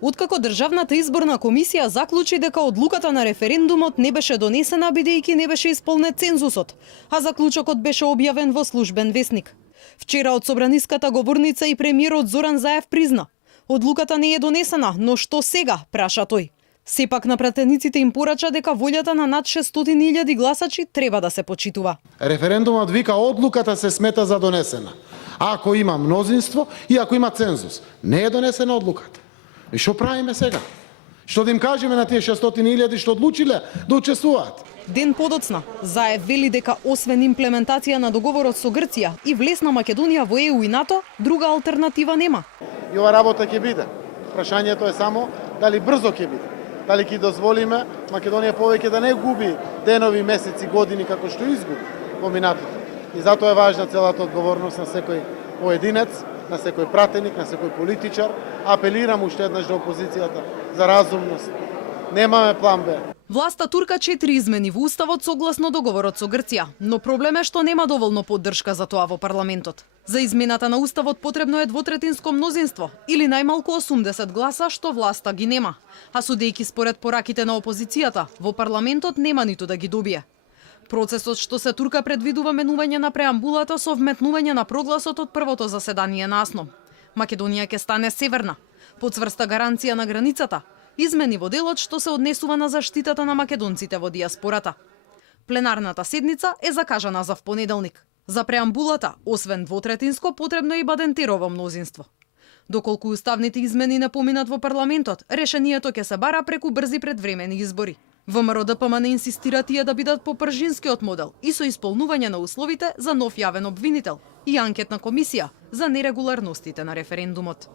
Откако Државната изборна комисија заклучи дека одлуката на референдумот не беше донесена бидејќи не беше исполнет цензусот, а заклучокот беше објавен во службен весник. Вчера од собраниската говорница и премиерот Зоран Заев призна: одлуката не е донесена, но што сега, праша тој. Сепак на пратениците им порача дека волјата на над 600.000 гласачи треба да се почитува. Референдумот вика одлуката се смета за донесена. Ако има мнозинство и ако има цензус, не е донесена одлуката. И што правиме сега? Што да им кажеме на тие 600.000 што одлучиле да учествуваат? Ден подоцна, Заев вели дека освен имплементација на договорот со Грција и влез на Македонија во ЕУ и НАТО, друга алтернатива нема. И ова работа ќе биде. Прашањето е само дали брзо ќе биде. Дали ќе дозволиме Македонија повеќе да не губи денови, месеци, години како што изгуби во минатото. И затоа е важна целата одговорност на секој поединец, на секој пратеник, на секој политичар. Апелирам уште еднаш до опозицијата за разумност. Немаме план Б. Власта турка 4 измени во уставот согласно договорот со Грција, но проблем е што нема доволно поддршка за тоа во парламентот. За измената на уставот потребно е двотретинско мнозинство или најмалку 80 гласа што власта ги нема. А судејќи според пораките на опозицијата, во парламентот нема ниту да ги добие. Процесот што се турка предвидува менување на преамбулата со вметнување на прогласот од првото заседание на АСНО. Македонија ќе стане северна, подцврста гаранција на границата, измени во делот што се однесува на заштитата на македонците во диаспората. Пленарната седница е закажана за впонеделник. За преамбулата, освен двотретинско, потребно и бадентерово мнозинство. Доколку уставните измени не поминат во парламентот, решението ќе се бара преку брзи предвремени избори. ВМРО ДПМН инсистира тие да бидат по пржинскиот модел и со исполнување на условите за нов јавен обвинител и анкетна комисија за нерегуларностите на референдумот.